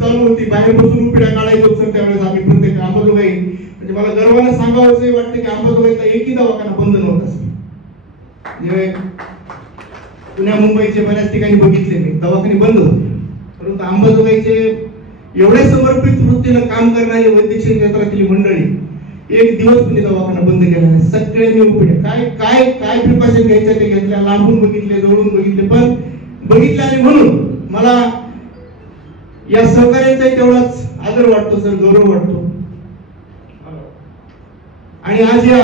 चालू होती, बाहेर बसून उपिड्या काढायचो सर त्यावेळेस आम्ही प्रत्येक अंबाजोगाई. म्हणजे मला गर्वाने सांगावंसं वाटतं की अंबाजोगाईचा एकही दवाखाना बंद नव्हता. म्हणजे पुण्या मुंबईचे बऱ्याच ठिकाणी बघितले मी दवाखाने बंद होते, परंतु अंबाजोगाईचे एवढे समर्पित वृत्तीनं काम करणारी वैद्यकीय क्षेत्रातील मंडळी एक दिवस कुणी दवाखाना बंद केला नाही. सगळ्यांनी उपिड्या काय काय काय प्रिकॉशन घ्यायच्या ते घेतल्या, लांबून बघितले, जवळून बघितले, पण बघितले. आणि म्हणून मला या सहकार्याचा तेवढाच आदर वाटतो सर, गौरव वाटतो. आणि आज या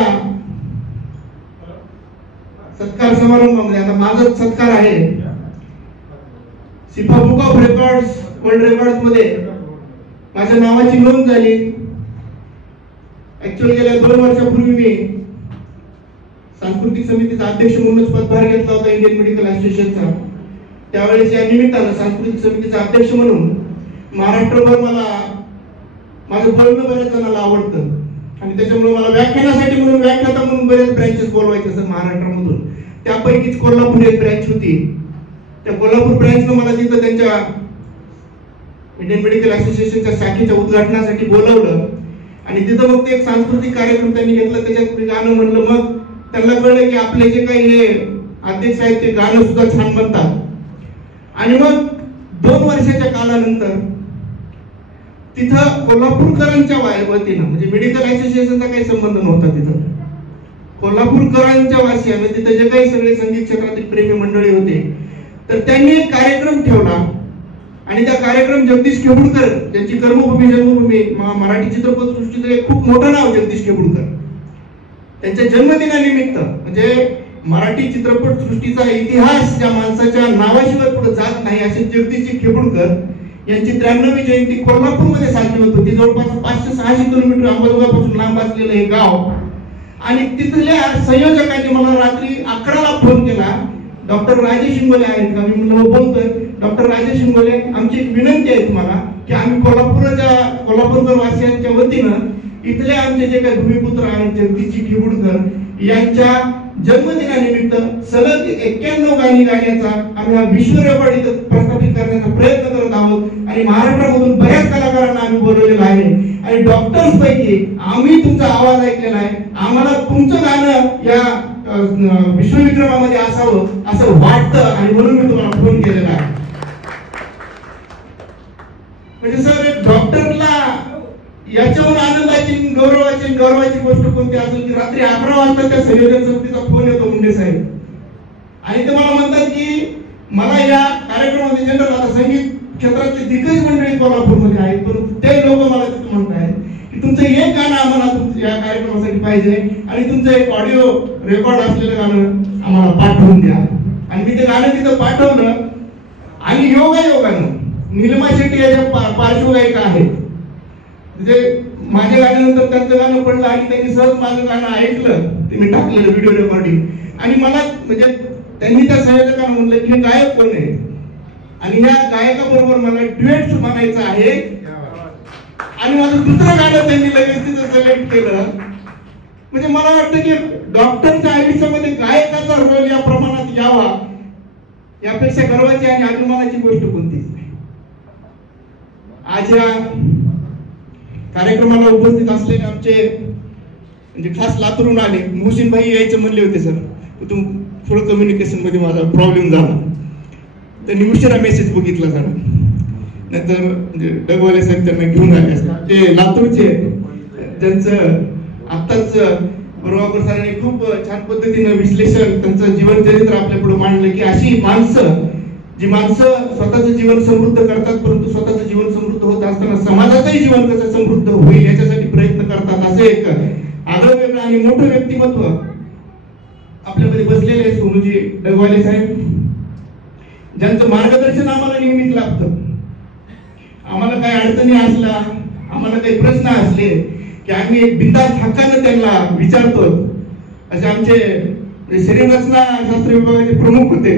सत्कार समारंभामध्ये आता माझा सत्कार आहे. सिफा book of records, world records मध्ये माझ्या नावाची नोंद झाली. ऍक्च्युअली गेल्या 2 वर्षापूर्वी मी सांस्कृतिक समितीचा अध्यक्ष म्हणूनच पदभार घेतला होता इंडियन मेडिकल असोसिएशनचा. त्यावेळेस या निमित्तानं सांस्कृतिक समितीचा अध्यक्ष म्हणून महाराष्ट्रभर मला माझं बोलणं बऱ्याच जणांना आवडतं आणि त्याच्यामुळे मला व्याख्यानासाठी म्हणून व्याख्याता म्हणून बरेच ब्रँचेस बोलवायचे सर महाराष्ट्रामधून. त्यापैकीच कोल्हापूर एक ब्रँच होती. त्या कोल्हापूर ब्रँचनं मला तिथं त्यांच्या इंडियन मेडिकल असोसिएशनच्या शाखेच्या उद्घाटनासाठी बोलावलं आणि तिथं मग ते एक सांस्कृतिक कार्यक्रम त्यांनी घेतला. त्याच्यात मी गाणं म्हणलं. मग त्यांना कळलं की आपले जे काही हे अध्यक्ष आहेत ते गाणं सुद्धा छान म्हणतात. आणि मग 2 वर्षाच्या कालानंतर तिथं कोल्हापूरकरांच्या वतीनं, म्हणजे मेडिकल असोसिएशनचा काही संबंध नव्हता, तिथं कोल्हापूरकरांच्या वासियानं तिथं जे काही सगळे संगीत क्षेत्रातील प्रेमी मंडळी होते तर त्यांनी एक कार्यक्रम ठेवला. आणि त्या कार्यक्रम जगदीश खेबुडकर ज्यांची कर्मभूमी जन्मभूमी मराठी चित्रपटसृष्टीचं एक खूप मोठं नाव जगदीश खेबुडकर, त्यांच्या जन्मदिनानिमित्त म्हणजे मराठी चित्रपट सृष्टीचा इतिहास ज्या माणसाच्या नावाशिवाय पुढे जात नाही असे जगदीश खेबुडकर यांची 93वी जयंती कोल्हापूरमध्ये साजरी होत होती. जवळपास 500-600 किलोमीटर अंबाजोगाईपासून लांब असलेलं हे गाव. आणि तिथल्या संयोजकांनी मला रात्री 11ला फोन केला. डॉक्टर राजेश इंगोले आहेत का? मी म्हणलं बोलतोय. डॉक्टर राजेश इंगोले, आमची एक विनंती आहे तुम्हाला की आम्ही कोल्हापूरकर वासियांच्या वतीनं इथले आमचे जे काही भूमिपुत्र आहेत जगदीश खेबुडकर यांच्या जन्मदिनानिमित्त सलग 91 गाणी गाण्याचा आम्ही हा विश्व रेकॉर्ड इथं प्रस्थापित करण्याचा प्रयत्न करत आहोत. आणि महाराष्ट्रामधून बऱ्याच कलाकारांना आम्ही बोलवलेलं आहे. आणि डॉक्टर्स पैकी आम्ही तुमचा आवाज ऐकलेला आहे. आम्हाला तुमचं गाणं या विश्वविक्रमामध्ये असावं असं वाटतं आणि म्हणून मी तुम्हाला फोन केलेला आहे. म्हणजे सर डॉक्टरला याच्यावर आनंदाची गौरवाची गोष्ट कोणती असेल की रात्री 11 वाजता त्या संयोजन समितीचा फोन येतो मुंडे साहेब आणि ते मला म्हणतात की मला या कार्यक्रमामध्ये जनरल आता संगीत क्षेत्रातले दिग्गज मंडळी कोल्हापूरमध्ये आहेत, परंतु ते लोक मला तिथे म्हणतात की तुमचं एक गाणं आम्हाला या कार्यक्रमासाठी पाहिजे आणि तुमचं एक ऑडिओ रेकॉर्ड असलेलं गाणं आम्हाला पाठवून द्या. आणि मी ते गाणं तिथं पाठवलं. आणि योगायोगानं नीलिमा शेट्टी याच्या पार्श्वगायिका आहेत. म्हणजे माझ्या गाण्यानंतर त्यांचं गाणं पडलं आणि त्यांनी सहज माझं गाणं ऐकलं. ते मी टाकलेलं व्हिडिओ रेकॉर्डिंग. आणि मला म्हणजे त्यांनी त्या संयोजकांना म्हणलं की हे गायक कोण आहे आणि ह्या गायकाबरोबर मला ड्युएट म्हणायचं आहे. आणि माझं दुसरं गाणं त्यांनी लगेच तिथं सिलेक्ट केलं. म्हणजे मला वाटतं की डॉक्टरच्या आयुष्यामध्ये गायकाचा रोल या प्रमाणात यावा यापेक्षा गर्वाची आणि अभिमानाची गोष्ट कोणतीच नाही. आज या कार्यक्रमाला उपस्थित असलेले आमचे म्हणजे खास लातूरून आले मोहसिन भाई यायचं म्हणले होते सर, पण थोडं कम्युनिकेशन मध्ये माझा प्रॉब्लेम झाला. त्यांनी उशिरा मेसेज बघितला सर, नंतर म्हणजे डगवाले साहेब त्यांना घेऊन आले. ते लातूरचे ज्यांचं आत्ताच प्रभाकर सरांनी खूप छान पद्धतीनं विश्लेषण त्यांचं जीवन चरित्र आपल्या पुढे मांडलं की अशी माणसं जी माणसं स्वतःचं जीवन समृद्ध करतात, परंतु स्वतःचं जीवन समृद्ध होत असताना समाजाचंही जीवन कसं समृद्ध होईल याच्यासाठी प्रयत्न करतात. असं एक आगळं वेगळं आणि मोठं व्यक्तिमत्व आपल्यामध्ये बसलेले सोनूजी डगवाले साहेब, ज्यांचं मार्गदर्शन आम्हाला नेहमीच लागतं. आम्हाला काही अडचणी असल्या, आम्हाला काही प्रश्न असले की आम्ही एक बिनधास्त हक्कानं त्यांना विचारतो. असे आमचे शरीर रचना शास्त्र विभागाचे प्रमुख होते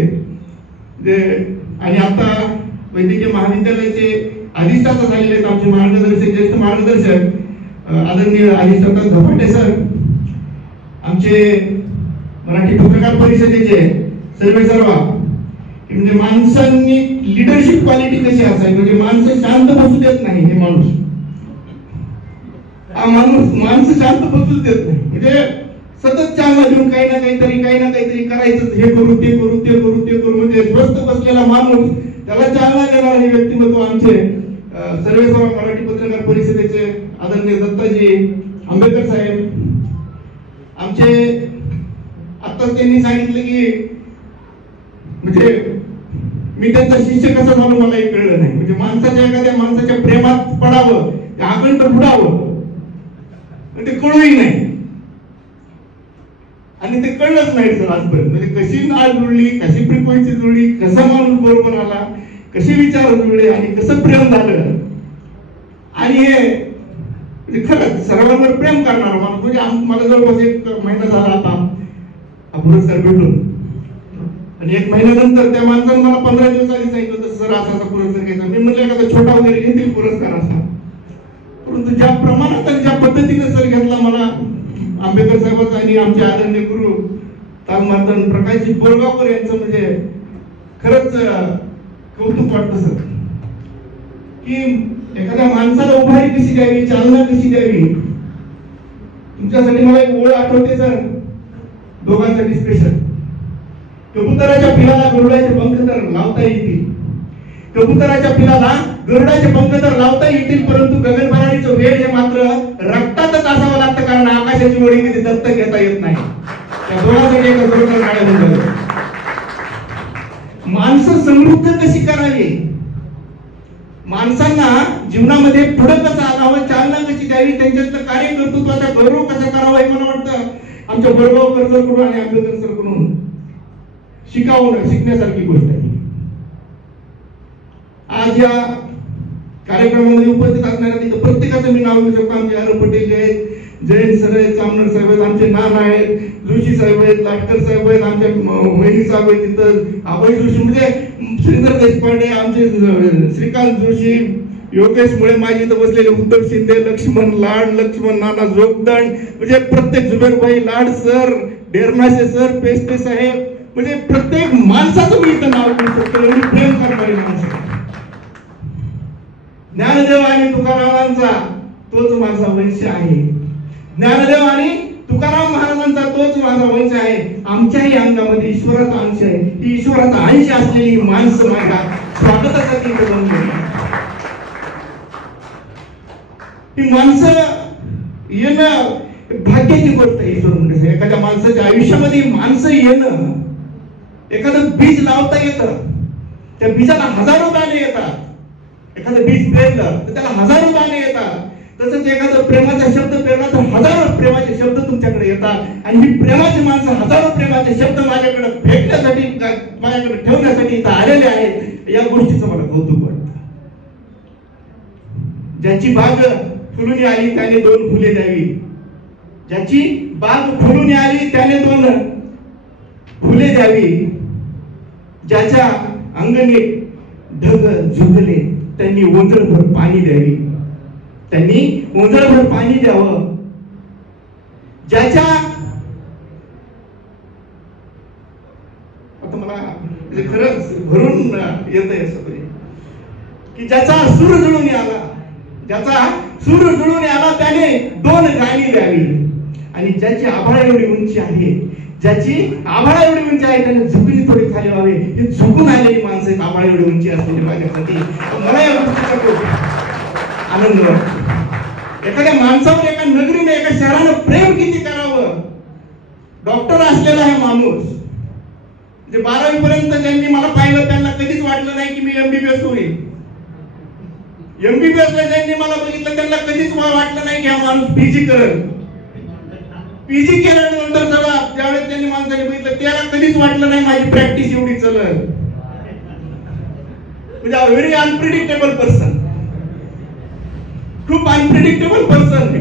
आणि आता वैद्यकीय महाविद्यालयाचे अधिष्ठाता झालेले आहेत आमचे मार्गदर्शक, ज्येष्ठ मार्गदर्शक आदरणीय अधिष्ठाता धपाटे सर, आमचे मराठी पत्रकार परिषदेचे सर्वेसर्वा. म्हणजे माणसांनी लिडरशिप क्वालिटी कशी असावी, म्हणजे माणसं शांत बसू देत हा माणसं शांत बसूच देत नाही, म्हणजे सतत चालना देऊन काही ना काहीतरी करायचं, हे करू ते करू, म्हणजे स्वस्थ बसलेला माणूस त्याला चालना देणार हे व्यक्तिमत्व आमचे सर्वेसर्वा मराठी पत्रकार परिषदेचे आदरणीय दत्ताजी आंबेडकर साहेब आमचे. आत्ताच त्यांनी सांगितलं की म्हणजे मी त्यांचा शिष्य कसा झालो मलाही कळलं नाही, म्हणजे एखाद्या माणसाच्या प्रेमात पडावं, आकंठ बुडावं ते कळूही नाही आणि ते कळलंच नाही सर आजपर्यंत. म्हणजे कशी नाळ जुळली, कशी फ्रिक्वेन्सी जुळली, कसा माणूस बरोबर आला, कसे विचार जुळले आणि कसं प्रेम झालं. आणि हे म्हणजे खरंच सर्वांवर प्रेम करणार माणूस, म्हणजे मला जवळपास 1 महिना झाला आता हा पुरस्कार भेटून, आणि 1 महिन्यानंतर त्या माणसाने मला 15 दिवस आधी सांगितलं होतं सर असा पुरस्कार घ्यायचा. मी म्हणलं एखादा छोटा वगैरे घेतील पुरस्कार असा, परंतु ज्या प्रमाणात आणि ज्या पद्धतीने सर घेतला मला आंबेडकर साहेबांचा आणि आमचे आदरणीय गुरु तालमार्तन प्रकाशजी बोरगावकर यांचं म्हणजे खरंच कौतुक वाटतं सर, की एखाद्या माणसाला उभारी कशी द्यावी, चालना कशी द्यावी. तुमच्यासाठी मला एक ओळ आठवते सर, दोघांसाठी स्पेशल. कबुतराच्या पिलाला गरुडाचे पंख तर लावता येतील, कबुतराच्या पिलाला गरुडाचे पंख तर लावता येतील, परंतु गगनभरारीचं वेळ हे मात्र रक्तातच असावं लागतं, कारण आकाशाची ओढी कधी दत्तक घेता येत नाही. त्या दोघांसाठी एक जोरदार टाळ्या होऊन माणसं समृद्ध कशी करावी, माणसांना जीवनामध्ये पुढे कसं आणावं, चालना कशी द्यावी, त्यांच्यातलं कार्यकर्तृत्वाचा गौरव कसा करावा हे मला वाटतं आमच्या बोरगावकर सरकडून आणि आंबेडकर सरकडून शिकण्यासारखी गोष्ट आहे. आज या कार्यक्रमामध्ये उपस्थित असणाऱ्या तिथं प्रत्येकाचं मी नाव घेऊ शकतो. आमचे आर पटेल आहेत, जयंत सर आहेत, चामनर साहेब आहेत, आमचे नाना आहेत, जोशी साहेब आहेत, लाटकर साहेब आहेत, आमचे वहिनी साहेब आहेत, तिथं अभय जोशी, म्हणजे श्रीधर देशपांडे, आमचे श्रीकांत जोशी, योगेश मुळे, माझे इथं बसलेले उद्धव शिंदे, लक्ष्मण लाड, लक्ष्मण नाना जोगदंड, म्हणजे प्रत्येक जुबेरभाई लाड सर, डेरमासे सर, पेस्टे साहेब, म्हणजे प्रत्येक माणसाचं मी इथं नाव घेऊ शकतो, एवढी प्रेम करणारी माणसं. ज्ञानदेव आणि तुकारामांचा तोच माझा वंश आहे, ज्ञानदेव आणि तुकाराम महाराजांचा तोच माझा वंश आहे. आमच्याही अंगामध्ये ईश्वराचा अंश आहे. ही ईश्वराचा अंश असलेली माणसं माझ्या स्वागतासाठी बनली. ही माणसं येणं भाग्याची गोष्ट आहे. ईश्वर म्हणजे एखाद्या माणसाच्या आयुष्यामध्ये माणसं येणं, एखादं बीज लावता येतं, त्या बीजाला हजारो दाणे येतात. एखादं बीज पेरलं तर त्याला हजारो दाणे येतात. तसंच एखादं प्रेमाचा शब्द पेरला तर हजारो प्रेमाचे शब्द तुमच्याकडे येतात. आणि ही प्रेमाची माणसं हजारो प्रेमाचे शब्द माझ्याकडे फेकण्यासाठी, माझ्याकडे ठेवण्यासाठी इथं आलेले आहेत. या गोष्टीचं मला कौतुक वाटतं. ज्याची बाग फुलून आली त्याने 2 फुले द्यावी, ज्याची बाग फुलून आली त्याने 2 फुले द्यावी, ज्याच्या अंगणे ढग झुकले त्यांनी ओंजळभर पाणी द्यावी, त्यांनी ओंजळभर पाणी द्यावं. ज्याच्या आता मला खरंच भरून येतंय असं की ज्याचा सूर जुळून आला, ज्याचा सूर जुळून आला त्याने 2 गाणी द्यावी. आणि ज्याची आभाळ एवढी उंची आहे, ज्याची आभाळ एवढी उंची आहे त्याने झुकली थोडी खाली व्हावे. हे झुकून आलेली माणसं आहेत आभाळ एवढी उंची असलेली माझ्यासाठी. मला या गोष्टीचा खूप आनंद वाटतो. एखाद्या माणसावर, एका नगरीने, एका शहरानं प्रेम किती करावं. डॉक्टर असलेला आहे माणूस, म्हणजे 12वी पर्यंत ज्यांनी मला पाहिलं त्यांना कधीच वाटलं नाही की मी MBBS होईल. MBBS ला ज्यांनी मला बघितलं त्यांना कधीच वाटलं नाही की हा माणूस PG करेल. PG केल्यानंतर ज्यावेळेस त्यांनी माणसाने बघितलं त्याला कधीच वाटलं नाही माझी प्रॅक्टिस एवढी चलल. म्हणजे व्हेरी अनप्रिडिक्टेबल पर्सन, खूप अनप्रिडिक्टेबल पर्सन.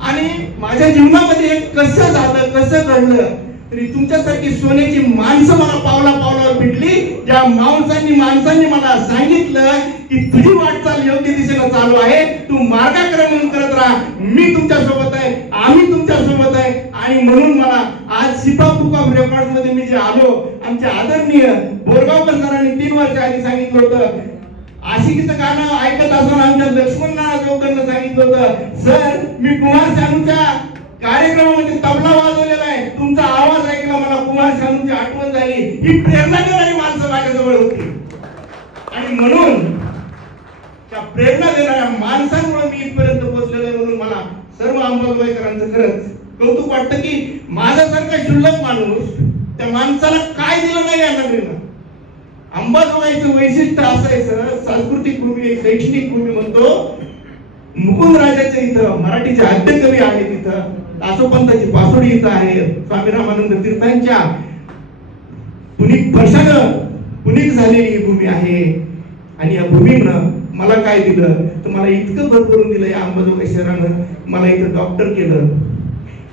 आणि माझ्या जीवनामध्ये कसं झालं, कसं घडलं, तरी तुमच्यासारखी सोन्याची माणसं मला पावला पावलावर भेटली. ज्या माणसांनी मला सांगितलं की तुझी वाटचाल योग्य दिशेने चालू आहे, तू मार्गक्रमण करत राहा, मी तुमच्या सोबत आहे, आम्ही तुमच्या सोबत आहे. आणि म्हणून मला आज शिपापुका रेकॉर्ड मध्ये मी जे आलो, आमचे आदरणीय बोरगावकर सरांनी 3 वर्ष आधी सांगितलं होतं आशिकीचं गाणं ऐकत असताना आमच्या लक्ष्मण नाना सांगितलं होतं, सर मी कुमार शानूच्या कार्यक्रमामध्ये तबला वाजवलेला आहे, तुमचा आवाज ऐकला मला कुमार शानूची आठवण झाली. ही प्रेरणा देणारी माणसं माझ्याजवळ होती आणि म्हणून त्या प्रेरणा देणाऱ्या माणसांमुळे मी इथपर्यंत पोहोचलेलो आहे. म्हणून मला सर्व अंबाजोगाईकरांचं खरंच कौतुक वाटतं की माझ्यासारखा क्षुल्लक माणूस त्या माणसाला काय दिलं नाही या नगरीनं. अंबाजोगाईचं वैशिष्ट्य असं आहे सर, सांस्कृतिक भूमी, शैक्षणिक भूमी म्हणतो. मुकुंद राजाच्या इथं मराठीचे आद्य कवी आहेत, इथं दासोपंताची पासोडी इथं आहे, स्वामी रामानंद तीर्थांच्या पुनीत वर्षानं पुनीत झालेली ही भूमी आहे. आणि या भूमीनं मला काय दिलं तर मला इतकं भरभरून दिलं या अंबाजोगाई शहरानं. मला इथं डॉक्टर केलं,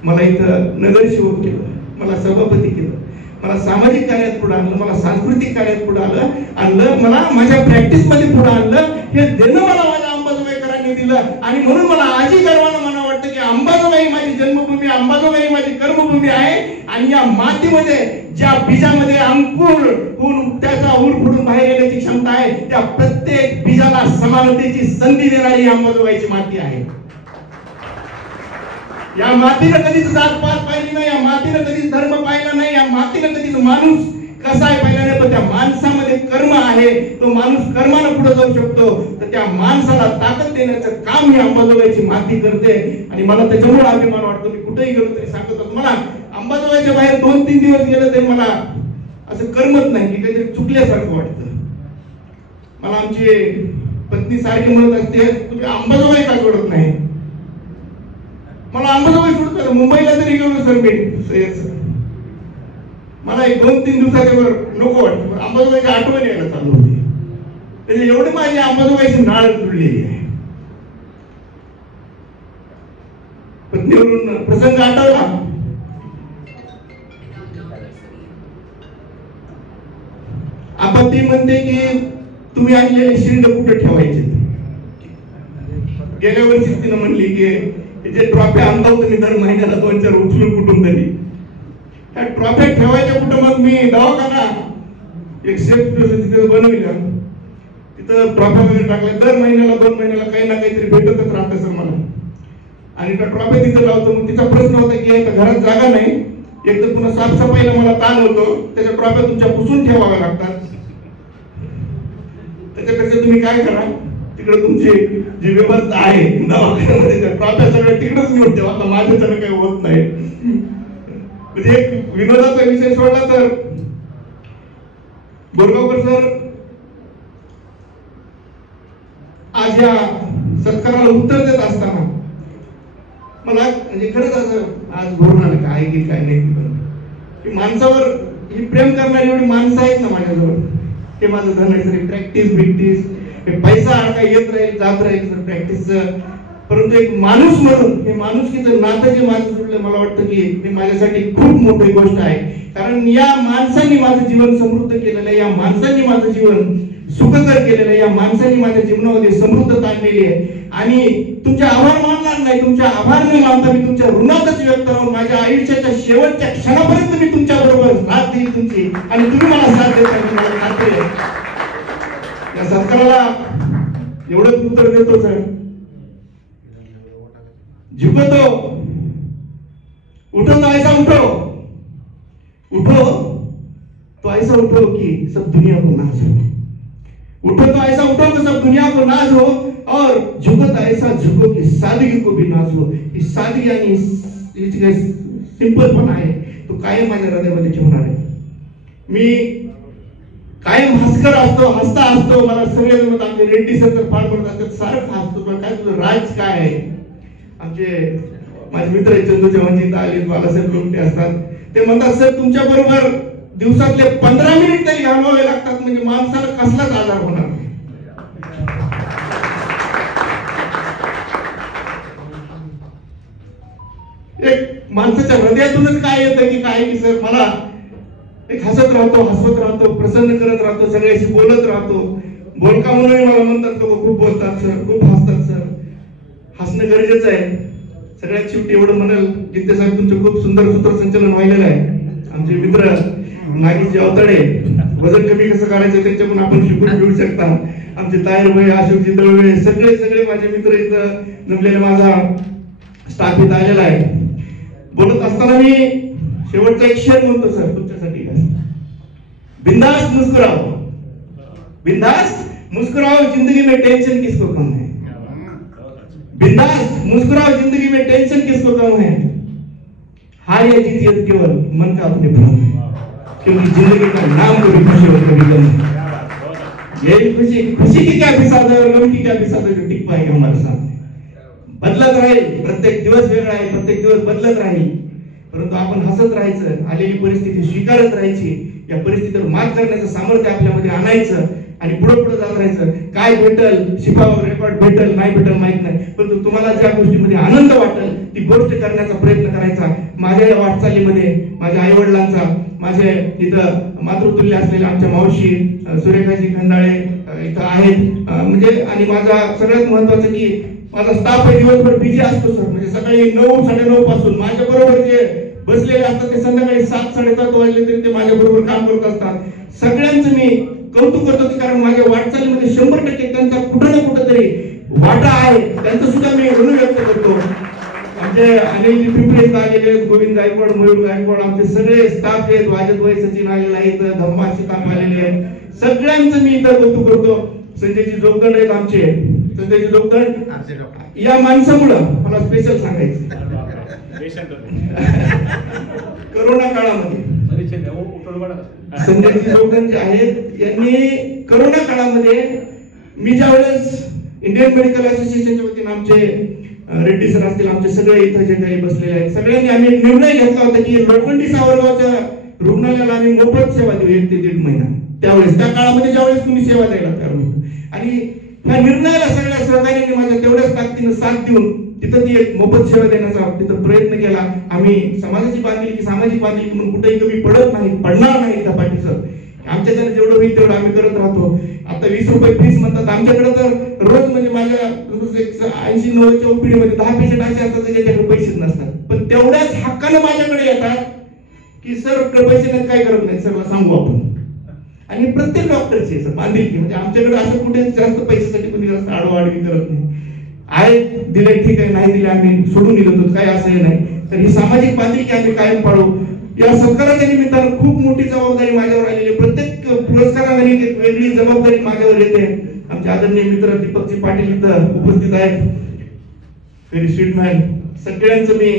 मला इथं नगरसेवक केलं, मला सभापती केलं, मला सामाजिक कार्यात पुढे आणलं, मला सांस्कृतिक कार्यात पुढे आणलं, मला माझ्या प्रॅक्टिस मध्ये पुढे आणलं. हे देणं मला माझ्या अंबाजोगाईकरांनी दिलं. आणि म्हणून मला आजही गर्वानं मला वाटतं की अंबाजोगाई माझी जन्मभूमी, अंबाजोगाई माझी कर्मभूमी आहे. आणि या मातीमध्ये ज्या बीजामध्ये अंकुर होऊन त्याचा ऊर फुटून बाहेर येण्याची क्षमता आहे, त्या प्रत्येक बीजाला समानतेची संधी देणारी अंबाजोगाईची माती आहे. या मातीनं कधीच जातपात पाहिली नाही, या मातीनं कधीच धर्म पाहिला नाही, या मातीनं कधीच माणूस कसा आहे पाहिला नाही. पण त्या माणसामध्ये कर्म आहे, तो माणूस कर्मानं पुढे जाऊ शकतो. तर त्या माणसाला ताकद देण्याचं काम ही अंबाजोगाईची माती करते. आणि मला त्याच्यामुळे अभिमान वाटतो. मी कुठेही गेलो तरी सांगतो, मला अंबाजोगाईच्या बाहेर 2-3 दिवस गेलं तरी मला असं करमत नाही की काहीतरी चुकल्यासारखं वाटतं. मला आमची पत्नी सारखी म्हणत असते, तुम्ही अंबाजोगाई का सोडत नाही. मला अंबाजोगाई सोडत, मुंबईला तरी गेलो सर मी, मला 1-2-3 दिवसाच्या वर नको वाटतं. अंबाजोगाईची आठवण यायला चालू होती. त्याचे एवढी माझी अंबाजोगाईची नाळ जुळलेली आहे. पत्नीवरून प्रसंग आठवला, आपण ती म्हणते की तुम्ही आणलेले शिंड कुठे ठेवायचे. गेल्या वर्षी तिनं म्हणली की जे ट्रॉफी आणता तुम्ही दर महिन्याला 2-4 उचलून कुठून तरी, त्या ट्रॉफी ठेवायच्या कुठं. मग मी दवाखाना एक सेफ तिथे बनवलं, तिथं ट्रॉफी वगैरे टाकल्या. दर महिन्याला 2 महिन्याला काही ना काहीतरी भेटतच राहतं सर मला. आणि त्या ट्रॉफी तिथं लावतो. मग तिचा प्रश्न होता की घरात जागा नाही, एक तर पुन्हा साफसफाईला मला ताण होतो, त्याच्या ट्रॉफी तुमच्या पुसून ठेवाव्या लागतात. त्याच्यापेक्षा तुम्ही काय करा, तिकडे तुमची जी व्यवस्था आहे दवाखान्यामध्ये त्या ट्रॉफी सगळ्या तिकडेच नेऊन ठेवा. आता माझ्याच्यानं काही होत नाही. म्हणजे एक विनोदाचा विषय सोडला तर बोरगावकर सर आज या सत्काराला उत्तर देत असताना मला म्हणजे खरंच असं आज भरून आलं काय की काय नाही की माणसावर ही प्रेम करणारी एवढी माणसं आहेत ना माझ्याजवळ. हे माझं धन आहे सर. प्रॅक्टिस बिक्टिस हे पैसा काय येत राहील जात राहील सर प्रॅक्टिसचं, परंतु एक माणूस म्हणून हे माणुसकीचं नातं जे माझं जुळलं, मला वाटतं की हे माझ्यासाठी खूप मोठी गोष्ट आहे. कारण या माणसांनी माझं जीवन समृद्ध केलेलं आहे, या माणसांनी माझं जीवन सुखकर केलेलं आहे, या माणसांनी माझ्या जीवनामध्ये समृद्धता आणलेली आहे. आणि तुमचे आभार मानणार नाही, तुमच्या आभार न मानता मी तुमच्या ऋणातच व्यक्त राहून माझ्या आयुष्याच्या शेवटच्या क्षणापर्यंत मी तुमच्या बरोबर साथ देईल तुमची, आणि तुम्ही मला साथ देता मला खात्री आहे. या सत्काराला एवढंच उत्तर देतो सर. झुकतो उठो तो ऐसा उठो, उठो तो ऐसा उठो कि सब दुनिया को नाज हो. उठो तो ऐसा उठो कि सब दुनिया को नाज हो, और झुको तो ऐसा झुको कि सादगी को भी नाज हो. ही सादगी आणि सिंपलपणा आहे तो कायम माझ्या हृदयामध्ये ठेवणार आहे. मी कायम हसकर असतो, हसता असतो. मला सगळे जण आमचे रेड्डी सर तर फार म्हणत असतात सारखं हसतो, पण काय तुझं राज काय आहे. आमचे माझे मित्र चंदू चव्हाणजी आले, बालासाहेब लोमटे असतात, ते म्हणतात सर तुमच्या बरोबर दिवसातले 15 मिनिट तरी घालवावे लागतात, म्हणजे माणसाला कसलाच आजार होणार नाही. एक माणसाच्या हृदयातूनच काय येतं की काय की सर मला एक हसत राहतो, हसवत राहतो, प्रसन्न करत राहतो, सगळ्याशी बोलत राहतो. बोलका म्हणून मला म्हणतात लोक खूप बोलतात सर, खूप हसतात सर. हसणं गरजेचं आहे. सगळ्यात शेवटी एवढं म्हणाल जिथे साहेब तुमचं खूप सुंदर सूत्रसंचलन व्हायलेलं आहे. आमचे मित्र नागेशजी अवताडे वजन कमी कसं करायचं त्यांच्याकडून आपण शिकून घेऊ शकता. आमचे तायर भाई, अशोकजी दळवे, सगळे सगळे माझे मित्र इथं जमलेले, माझा स्टाफ इथं आलेला आहे. बोलत असताना मी शेवटचा एक शेर म्हणतो सर तुमच्यासाठी. बिंदास मुस्कुराओ, बिंदास मुस्कुराओ, जिंदगी में टेंशन किसको कम है. बिंदास मुस्कुराओ, जिंदगी में टेंशन किसको कम है. हार या जीत ये केवल मन का अपने भ्रम है, क्योंकि जिंदगी का नाम कभी खुशी और कभी गम है. यही खुशी, खुशी की क्या बिसात है और गम की क्या बिसात है जो टिक पाएगा हमारे साथ. बदलत राहील, प्रत्येक दिवस वेगळा आहे, प्रत्येक दिवस बदलत राहील, परंतु आपण हसत राहायचं, आलेली परिस्थिती स्वीकारत राहायची, या परिस्थितीवर मात करण्याचं सामर्थ्य आपल्यामध्ये आणायचं आणि पुढे पुढे जात राहायचं. काय भेटल, शिफावर रेकॉर्ड भेटल नाही भेटल माहित नाही, परंतु तुम्हाला ज्या गोष्टीमध्ये आनंद वाटेल ती गोष्ट करण्याचा प्रयत्न करायचा. माझ्या या वाटचालीमध्ये माझ्या आई वडिलांचा, माझे इथं मातृतुल्य असलेल्या आमच्या मावशी सुरेखाजी खंडाळे इथं आहेत, म्हणजे आणि माझा सगळ्यात महत्वाचं की माझा स्टाफ आहे दिवसभर बिझी असतो सर. म्हणजे सकाळी 9 9:30 पासून माझ्या बरोबर जे बसलेले असतात ते संध्याकाळी 7 7:30 वाजले तरी ते माझ्या बरोबर काम करत असतात. सगळ्यांचं मी कौतुक करतो, कारण माझ्या वाटचालीमध्ये 100% त्यांचा कुठं ना कुठं तरी वाटा आहे, त्यांचं सुद्धा मी ऋण व्यक्त करतो. आमचे अनिल पिंपळे आलेले आहेत, गोविंद गायकवाड, मयूर गायकवाड, आमचे सगळे स्टाफ आहेत, वाजत भाई सचिन आलेला आहे, धम्मा शिताप आलेले आहेत, सगळ्यांचं मी इथं कौतुक करतो. संजयजी जोगदंड आहेत आमचे, संजयजी जोगदंड या माणसामुळं मला स्पेशल सांगायचं. करोना काळामध्ये संजयजी जोगदंड जे आहेत यांनी करोना काळामध्ये, मी ज्यावेळेस इंडियन मेडिकल असोसिएशनच्या वतीने आमचे रेड्डी सर असतील, आमचे सगळे इथं जे काही बसलेले आहेत, सगळ्यांनी आम्ही एक निर्णय घेतला होता की लोखंडी सावरगावच्या रुग्णालयाला आम्ही मोफत सेवा देऊ 1 ते 1.5 महिना. त्यावेळेस त्या काळामध्ये ज्यावेळेस तुम्ही सेवा द्यायला तयार होतो, आणि त्या निर्णयाला सगळ्या सहकार्यांनी माझ्या तेवढ्याच ताकदीनं साथ देऊन तिथं ती एक मोफत सेवा देण्याचा तिथं प्रयत्न केला. आम्ही समाजाची बांधिलकी, सामाजिक बांधिलकी म्हणून कुठेही कमी पडत नाही, पडणार नाही त्या पाठी सर. आमच्याकडे जेवढं होईल तेवढं आम्ही करत राहतो. आता 20 रुपये फीस म्हणतात आमच्याकडे, तर रोज म्हणजे माझ्या 80-90च्या ओपीडी मध्ये 10 पेशंट असे असतात ज्याच्याकडे पैसेच नसतात, पण तेवढ्याच हक्कानं माझ्याकडे येतात की सर पैसे नाही, काय करत नाही सरला सांगू आपण. आणि प्रत्येक डॉक्टरची सर बांधिलकी, म्हणजे आमच्याकडे असं कुठे जास्त पैशासाठी कोणी जास्त आडवाडवी करत नाही. आहे दिले ठीक आहे, नाही दिले आम्ही सोडून दिलो होतो, काय असं नाही. तर ही सामाजिक बांधिलकी आम्ही कायम पाडू. या सत्काराच्या निमित्तानं खूप मोठी जबाबदारी माझ्यावर आलेली, प्रत्येक पुरस्काराला एक वेगळी जबाबदारी माझ्यावर येते. आमचे आदरणीय मित्र दीपकजी पाटील इथं उपस्थित आहेत, व्हेरी स्वीट मॅन. सगळ्यांचं मी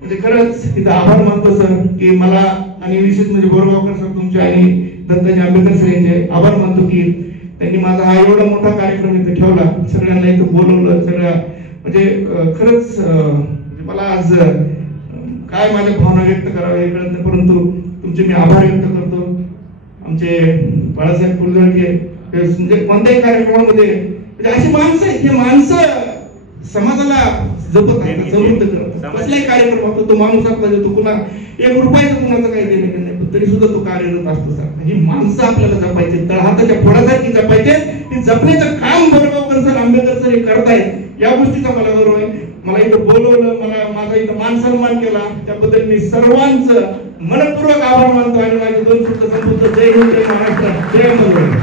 म्हणजे खरंच इथं आभार मानतो सर, की मला आणि विशेष म्हणजे बोरगावकर सर तुमचे आणि दत्ताजी आंबेडकर सर यांचे आभार मानतो की त्यांनी माझा हा एवढा मोठा कार्यक्रम इथं ठेवला, सगळ्यांना इथं बोलवलं. सगळ्या म्हणजे खरंच मला आज काय माझ्या भावना व्यक्त कराव्या हे कळत नाही, परंतु तुमचे मी आभार व्यक्त करतो. आमचे बाळासाहेब कुलकर्णी म्हणजे कोणत्याही कार्यक्रमामध्ये म्हणजे अशी माणसं आहेत, हे माणसं समाजाला जपत आहेत, समृद्ध करतात. कसलाही कार्यक्रम होतो तो माणूस आपला देतो, कुणा 1 रुपयाचं कुणाचं काही देणं नाही, पण तरी सुद्धा तो कार्यरत असतो सर. ही माणसं आपल्याला जपायचे, तळहाताच्या फोडासारखी जपायचे. हे जपण्याचं काम बोरगावकर सर, आंबेडकर सर हे करतायत, या गोष्टीचा मला गौरव आहे. मला इथं बोलवलं, मला माझा इथं मान सन्मान केला, त्याबद्दल मी सर्वांचं मनपूर्वक आभार मानतो आणि माझे 2 शब्द संपूर्ण. जय हिंद, जय महाराष्ट्र, जय अमर.